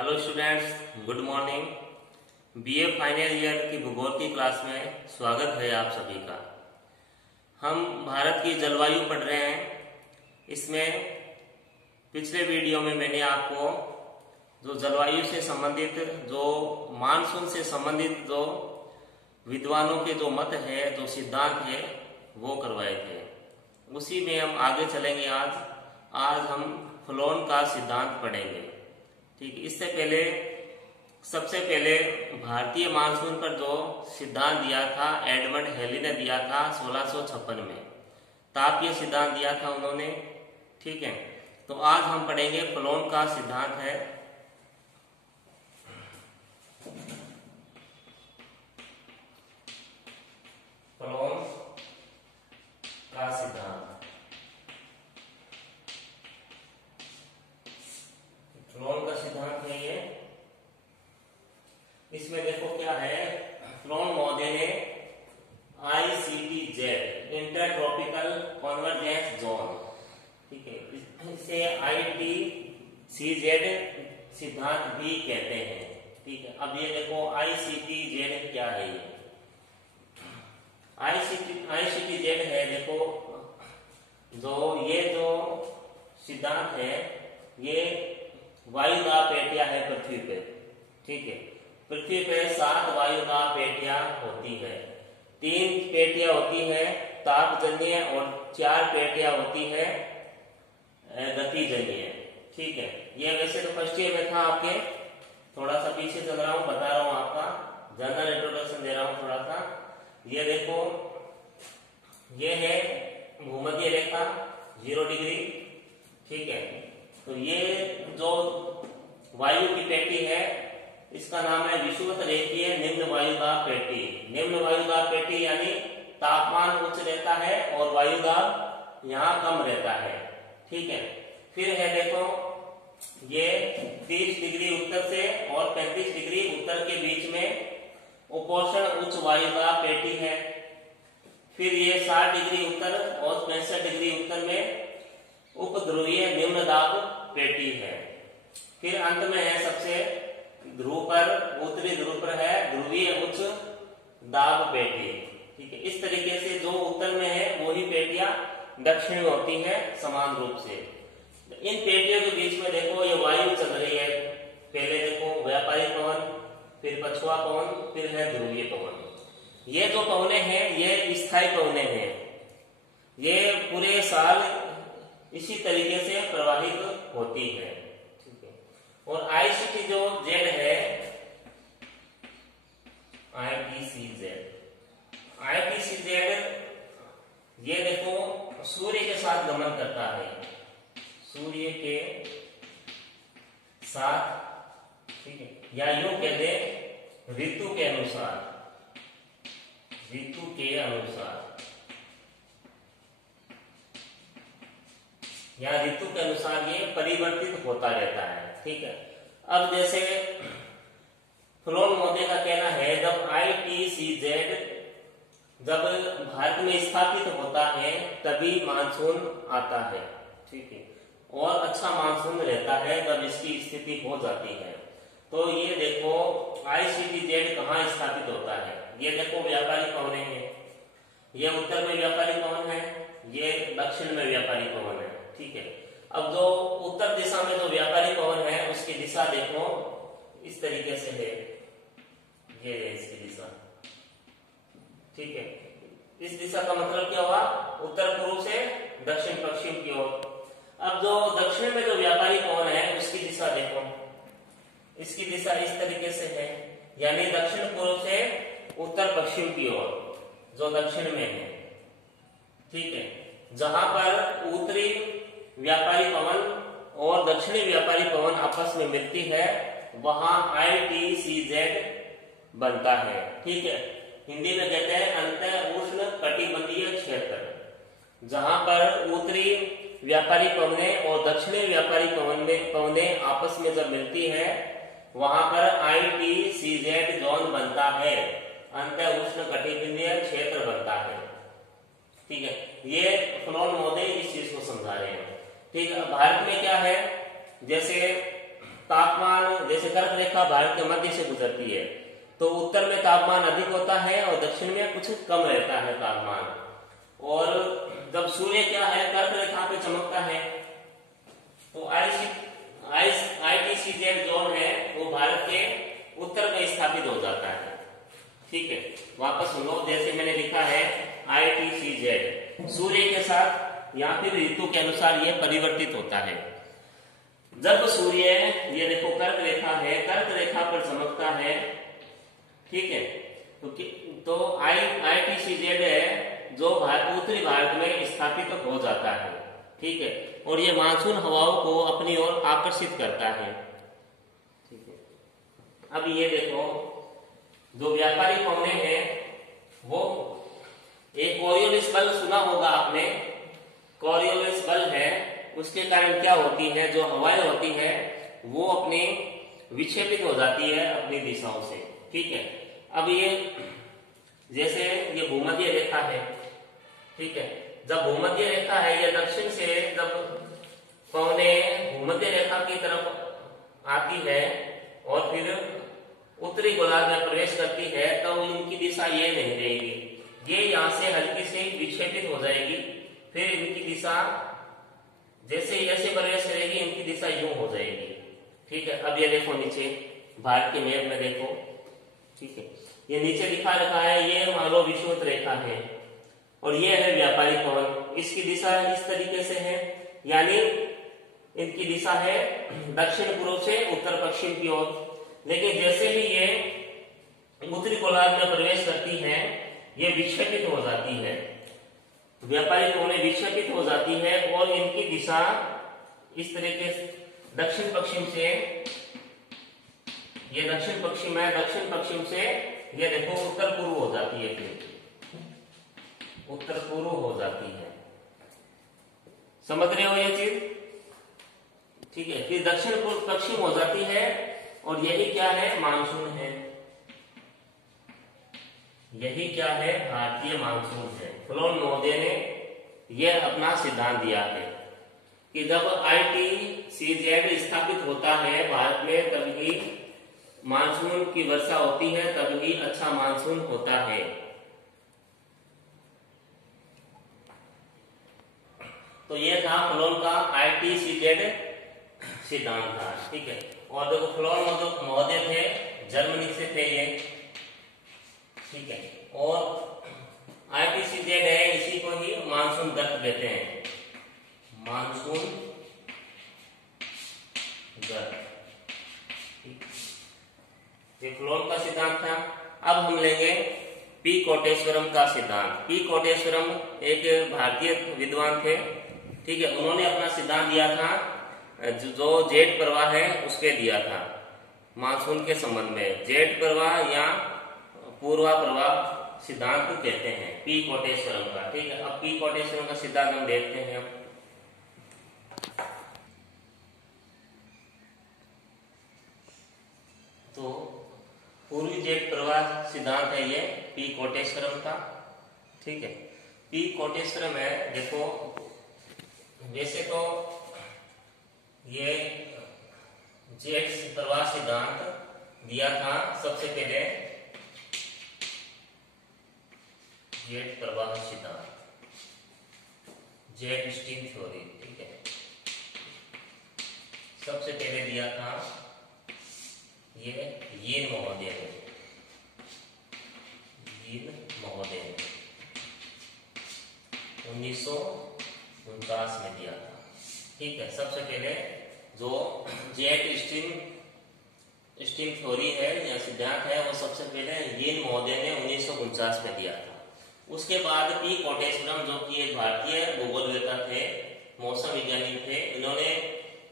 Hello students, good morning. BA final year की भूगोल की क्लास में स्वागत है आप सभी का। हम भारत की जलवायु पढ़ रहे हैं। इसमें पिछले वीडियो में मैंने आपको जो जलवायु से संबंधित, जो मानसून से संबंधित जो विद्वानों के जो मत है, जो सिद्धांत है, वो करवाए थे। उसी में हम आगे चलेंगे। आज हम फ्लोन का सिद्धांत पढ़ेंगे। ठीक, इससे पहले सबसे पहले भारतीय मानसून पर जो सिद्धांत दिया था एडमंड हेली ने दिया था 1656 में। तापीय सिद्धांत दिया था उन्होंने। ठीक है, तो आज हम पढ़ेंगे फ्लोन का सिद्धांत है। फ्लोन का सिद्धांत। फ्लोन का सिद्धांत है ये। इसमें देखो क्या है, फ्लोन महोदय ने ICTZ इंटरट्रॉपिकल कन्वर्जेंस जोन, ठीक है, इसे ITCZ सिद्धांत भी कहते हैं। ठीक है, अब ये देखो ICTZ क्या है। ये ICTZ है, देखो जो सिद्धांत है ये वायुदाब पेटियां है पृथ्वी पे। ठीक है, पृथ्वी पे 7 वायुदाब पेटियां होती है। 3 पेटियां होती है तापजन्य और 4 पेटियां होती है गतिजन्य। ठीक है, ये वैसे तो फर्स्ट ईयर में था आपके, थोड़ा सा पीछे चल रहा हूं, बता रहा हूं आपका, जनरल इंट्रोडक्शन दे रहा हूं थोड़ा सा। ये देखो, ये है भूमध्य रेखा 0 डिग्री। ठीक है, तो ये जो वायु की पेटी है इसका नाम है विषुवत रेखीय निम्न वायुदाब पेटी। निम्न वायुदाब पेटी यानी तापमान उच्च रहता है और वायुदाब यहाँ कम रहता है। ठीक है, फिर है देखो, ये 30 डिग्री उत्तर से और 35 डिग्री उत्तर के बीच में उपोषण उच्च वायुदाब पेटी है। फिर ये 60 डिग्री उत्तर और 65 डिग्री उत्तर में उपध्रुवीय निम्न दाब पेटी है। फिर अंत में है सबसे ध्रुव पर, उत्तरी ध्रुव पर है ध्रुवीय उच्च दाब पेटी। ठीक है, इस तरीके से जो उत्तर में है वही पेटियां दक्षिण में होती है समान रूप से। इन पेटियों के बीच में देखो ये वायु चल रही है। पहले देखो व्यापारिक पवन, फिर पछुआ पवन, फिर है ध्रुवीय पवन। ये जो पवने हैं ये स्थायी पवने हैं। ये पूरे साल इसी तरीके से प्रवाहित होती है। ठीक है, और ICT जो Z है, ITCZ ये देखो सूर्य के साथ गमन करता है। सूर्य के साथ, ठीक है, या यूं कह दे ऋतु के अनुसार, ऋतु के अनुसार या ऋतु के अनुसार ये परिवर्तित होता रहता है। ठीक है, अब जैसे फ्लोन महोदय का कहना है जब ITCZ जब भारत में स्थापित होता है तभी मानसून आता है। ठीक है, और अच्छा मानसून रहता है जब इसकी स्थिति हो जाती है। तो ये देखो ICTZ कहाँ स्थापित होता है। ये देखो व्यापारी पवने हैं, ये उत्तर में व्यापारी पवन है, ये दक्षिण में व्यापारी पवन है। ठीक है, अब जो उत्तर दिशा में जो व्यापारी पवन है उसकी दिशा देखो इस तरीके से है, ये है इसकी दिशा। ठीक है, इस दिशा का मतलब क्या हुआ, उत्तर पूर्व से दक्षिण पश्चिम की ओर। अब जो दक्षिण में जो व्यापारी पवन है उसकी दिशा देखो, इसकी दिशा इस तरीके से है, यानी दक्षिण पूर्व से उत्तर पश्चिम की ओर, जो दक्षिण में है। ठीक है, जहां पर उत्तरी व्यापारी पवन और दक्षिणी व्यापारी पवन आपस में मिलती है वहां ITCZ बनता है। ठीक है, हिंदी में कहते हैं अंत उष्ण कटिबंधीय क्षेत्र। जहां पर उत्तरी व्यापारी पवने और दक्षिणी व्यापारी पवने आपस में जब मिलती है वहां पर ITCZ जोन बनता है, अंत उष्ण कटिबंधीय क्षेत्र बनता है। ठीक है, ये फ्लोन महोदय इस चीज को समझा रहे हैं। ठीक है, भारत में क्या है, जैसे तापमान, जैसे कर्क रेखा भारत के मध्य से गुजरती है तो उत्तर में तापमान अधिक होता है और दक्षिण में कुछ कम रहता है तापमान। और जब सूर्य क्या है कर्क रेखा पे चमकता है तो ITCZ जोन है वो भारत के उत्तर में स्थापित हो जाता है। ठीक है, वापस सुनो, जैसे मैंने लिखा है ITCZ सूर्य के साथ या फिर ऋतु के अनुसार ये परिवर्तित होता है। जब सूर्य, ये देखो कर्क रेखा है, कर्क रेखा पर चमकता है, ठीक है, तो ITCZ है जो उत्तरी भारत में स्थापित हो जाता है। ठीक है, और ये मानसून हवाओं को अपनी ओर आकर्षित करता है। ठीक है, अब ये देखो जो व्यापारी पवने हैं वो एक कोरियोलिस बल सुना होगा आपने, कोरियोलिस बल है, उसके कारण क्या होती है, जो हवाएं होती है वो अपनी विक्षेपित हो जाती है अपनी दिशाओं से। ठीक है, अब ये जैसे ये भूमध्य रेखा है, ठीक है, जब भूमध्य रेखा है ये दक्षिण से जब पवने भूमध्य रेखा की तरफ आती है और फिर उत्तरी गोलार्ध में प्रवेश करती है तो इनकी दिशा ये नहीं रहेगी, ये यहाँ से हल्की से विक्षेपित हो जाएगी, फिर इनकी दिशा जैसे ऐसे प्रवेश करेगी इनकी दिशा यूं हो जाएगी। ठीक है, अब ये देखो नीचे भारत के मैप में देखो, ठीक है, ये नीचे दिखा रखा है, ये मान लो विषुवत रेखा है और ये है व्यापारी पवन, इसकी दिशा इस तरीके से है, यानी इनकी दिशा है दक्षिण पूर्व से उत्तर पश्चिम की ओर। लेकिन जैसे ही ये उत्तरी गोलार्ध में प्रवेश करती है ये विक्षेपित हो जाती है, व्यापारी पवनें विक्षेपित हो जाती है और इनकी दिशा इस तरीके से दक्षिण पश्चिम से, ये दक्षिण पश्चिम है, दक्षिण पश्चिम से ये देखो उत्तर पूर्व हो जाती है, फिर उत्तर पूर्व हो जाती है। समझ रहे हो ये चीज? ठीक है, फिर दक्षिण पूर्व पश्चिम हो जाती है और यही क्या है, मानसून है, यही क्या है, भारतीय मानसून है। फ्लोन महोदय ने यह अपना सिद्धांत दिया है कि जब ITCZ स्थापित होता है भारत में तभी मानसून की वर्षा होती है, तभी अच्छा मानसून होता है। तो यह था फ्लोन का ITCZ सिद्धांत था। ठीक है, और जो फ्लोन महोदय थे जर्मनी से थे ये, ठीक है, और ITCZ है, इसी को ही मानसून दत्त कहते हैं, मानसून दत्त। ये फ्लोन का सिद्धांत था। अब हम लेंगे पी कोटेश्वरम का सिद्धांत। पी कोटेश्वरम एक भारतीय विद्वान थे, ठीक है, उन्होंने अपना सिद्धांत दिया था जो जेट प्रवाह है उसके दिया था मानसून के संबंध में। जेट प्रवाह या पूर्वा प्रवाह सिद्धांत कहते हैं पी कोटेश्वरम का। ठीक है, अब पी कोटेश्वरम का सिद्धांत हम देखते हैं। तो पूर्वी जेट प्रवाह सिद्धांत है ये पी कोटेश्वरम का। ठीक है, पी कोटेश्वरम है, देखो वैसे तो ये जेट प्रवाह सिद्धांत दिया था सबसे पहले, जेट प्रवाह सिद्धांत, जेट स्ट्रीम थ्योरी। ठीक है, सबसे पहले दिया था ये यीन महोदय ने, यीन महोदय ने 1949 में दिया था। ठीक है, सबसे पहले जो जेट स्ट्रीम थ्योरी है या सिद्धांत है वो सबसे पहले यीन महोदय ने 1949 में दिया था। उसके बाद पी कोटेश्वरम जो कि एक भारतीय भूगोलवेत्ता थे, मौसम विज्ञानी थे, इन्होंने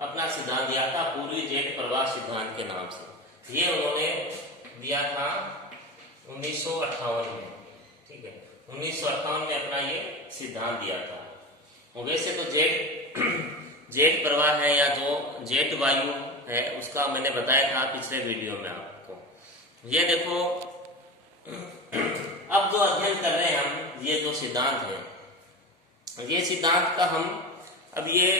अपना सिद्धांत दिया था पूर्वी जेट प्रवाह सिद्धांत के नाम से। ये उन्होंने दिया था 1958 में। ठीक है, 1958 में अपना ये सिद्धांत दिया था। और वैसे तो जेट प्रवाह है या जो जेट वायु है उसका मैंने बताया था पिछले वीडियो में आपको। ये देखो अब जो अध्ययन कर रहे हैं हम, ये जो सिद्धांत है, ये सिद्धांत का हम अब ये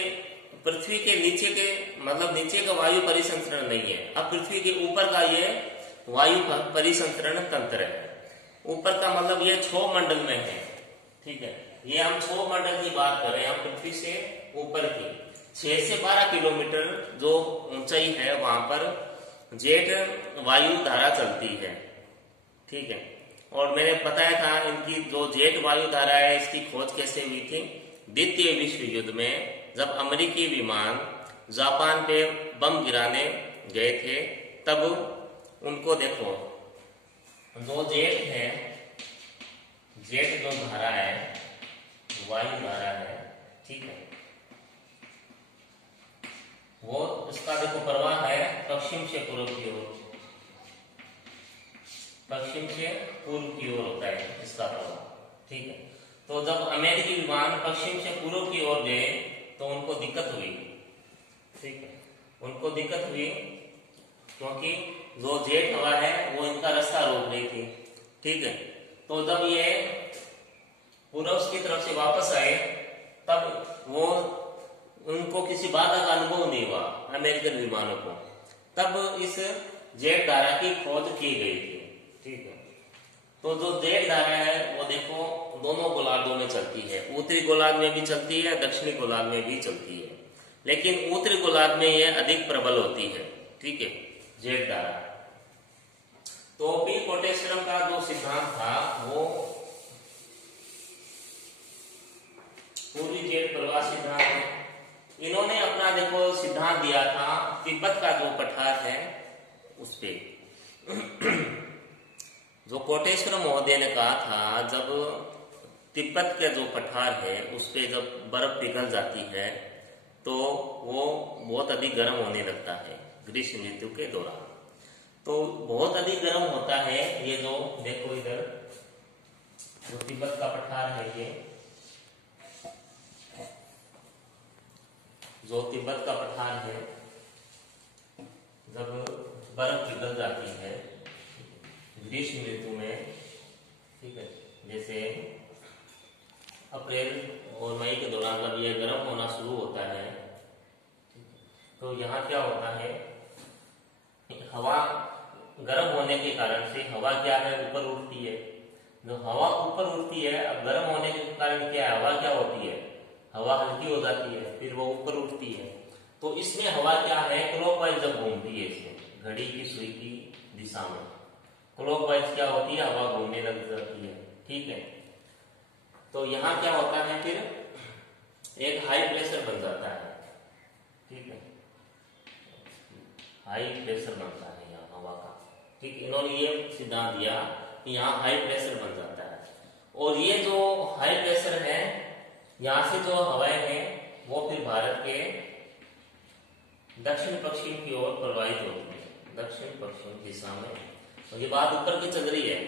पृथ्वी के नीचे के मतलब नीचे का वायु परिसंचरण नहीं है। अब पृथ्वी के ऊपर का ये वायु परिसंचरण तंत्र है। ऊपर का मतलब ये क्षोभ मंडल में है, ठीक है। ये हम क्षोभ मंडल की बात कर रहे हैं, हम पृथ्वी से ऊपर की 6 से 12 किलोमीटर जो ऊंचाई है वहां पर जेट वायु धारा चलती है, ठीक है। और मैंने बताया था इनकी जो जेट वायु धारा है इसकी खोज कैसे हुई थी। द्वितीय विश्व युद्ध में जब अमेरिकी विमान जापान पे बम गिराने गए थे तब उनको देखो जो जेट है, जेट जो धारा है वायु धारा है, ठीक है, वो इसका देखो प्रवाह है पश्चिम से पूर्व की ओर, पश्चिम से पूर्व की ओर होता है इसका प्रवाह, ठीक है। तो जब अमेरिकी विमान पश्चिम से पूर्व की ओर गए तो उनको दिक्कत हुई, ठीक है, उनको दिक्कत हुई क्योंकि जो जेट हवा है वो इनका रास्ता रोक रही थी, ठीक है। तो जब ये पूर्व की तरफ से वापस आए तब वो उनको किसी बाधा का अनुभव नहीं हुआ अमेरिकन विमानों को, तब इस जेट धारा की खोज की गई थी, ठीक है। तो जो जेट धारा है वो देखो दोनों गोलार्धों में चलती है, उत्तरी गोलार्ध में भी चलती है, दक्षिणी गोलार्ध में भी चलती है, लेकिन उत्तरी गोलार्ध में यह अधिक प्रबल होती है, ठीक है, जेट धारा। तो पी पोटेशियम का जो सिद्धांत था वो पूर्वी जेट प्रवाह सिद्धांत है। इन्होंने अपना देखो सिद्धांत दिया था तिब्बत का जो पठार है उस पे जो कोटेश्वर महोदय ने कहा था जब तिब्बत के जो पठार है उस पे जब बर्फ पिघल जाती है तो वो बहुत अधिक गर्म होने लगता है ग्रीष्म ऋतु के दौरान। तो बहुत अधिक गर्म होता है ये जो देखो इधर जो तिब्बत का पठार है, ये जो तिब्बत का पठार है जब बर्फ पिघल जाती है ग्रीष्म ऋतु में, ठीक है, जैसे अप्रैल और मई के दौरान जब ये गर्म होना शुरू होता है तो यहाँ क्या होता है, हवा गर्म होने के कारण से हवा क्या है ऊपर उठती है। जो हवा ऊपर उठती है, अब गर्म होने के कारण क्या है, हवा क्या होती है, हवा हल्की हो जाती है, फिर वो ऊपर उठती है। तो इसमें हवा क्या है क्लॉकवाइज जब घूमती है, इसमें घड़ी की सुई की दिशा में क्लॉकवाइज क्या होती है, हवा घूमने लग जाती है, ठीक है। तो यहाँ क्या होता है फिर एक हाई प्रेशर बन जाता है, ठीक है, हाई प्रेशर बनता है यहाँ हवा का, ठीक। इन्होंने ये सिद्धांत दिया कि यहाँ हाई प्रेशर बन जाता है और ये जो हाई प्रेशर है यहाँ से जो हवाएं हैं वो फिर भारत के दक्षिण पश्चिम की ओर प्रवाहित होती है, दक्षिण पश्चिम दिशा में। तो ये बात ऊपर की चल रही है,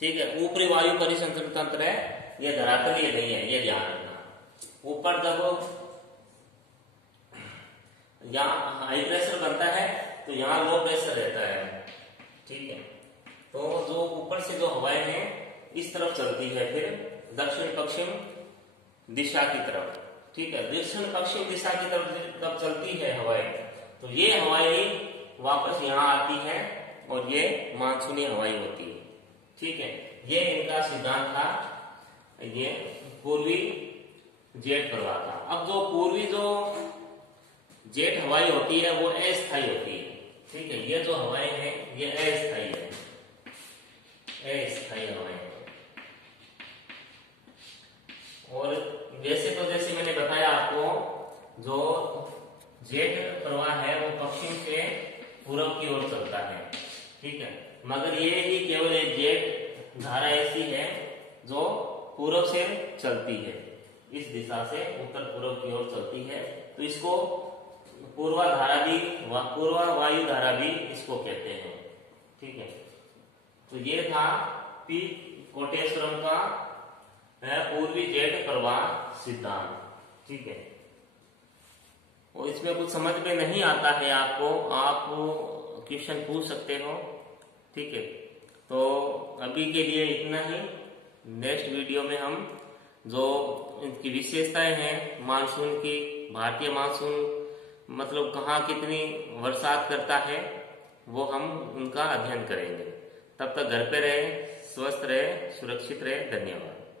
ठीक है। ऊपरी वायु परिसंचरण तंत्र है, ये धरातलीय नहीं है, ये ध्यान रखना। ऊपर जब यहाँ हाई प्रेशर बनता है तो यहाँ लो प्रेशर रहता है, ठीक है। तो जो ऊपर से जो हवाएं हैं इस तरफ चलती है फिर दक्षिण पश्चिम दिशा की तरफ, ठीक है। दक्षिण पश्चिम दिशा की तरफ जब चलती है हवाएं तो ये हवाएं वापस यहाँ आती है और ये मानसूनी हवाएं होती है, ठीक है। ये इनका सिद्धांत था, ये पूर्वी जेट प्रवाह था। अब जो पूर्वी जो जेट हवाएं होती है वो अस्थायी होती है, ठीक है। ये जो हवाएं हैं ये अस्थायी है, अस्थायी हवाएं। और वैसे तो जैसे मैंने बताया आपको जो जेट प्रवाह है वो पश्चिम से पूर्व की ओर चलता है, ठीक है। मगर ये ही केवल एक जेट धारा ऐसी है जो पूर्व से चलती है, इस दिशा से उत्तर पूर्व की ओर चलती है, तो इसको पूर्वा धारा भी, पूर्वा वायु धारा भी इसको कहते हैं, ठीक है। तो ये था पी कोटेश्वरम का पूर्वी जेट प्रवाह सिद्धांत, ठीक है। और इसमें कुछ समझ में नहीं आता है आपको, आप क्वेश्चन पूछ सकते हो, ठीक है। तो अभी के लिए इतना ही। नेक्स्ट वीडियो में हम जो इनकी विशेषताएं हैं मानसून की भारतीय मानसून मतलब कहाँ कितनी बरसात करता है वो हम उनका अध्ययन करेंगे। तब तक घर पे रहे, स्वस्थ रहे, सुरक्षित रहे। धन्यवाद।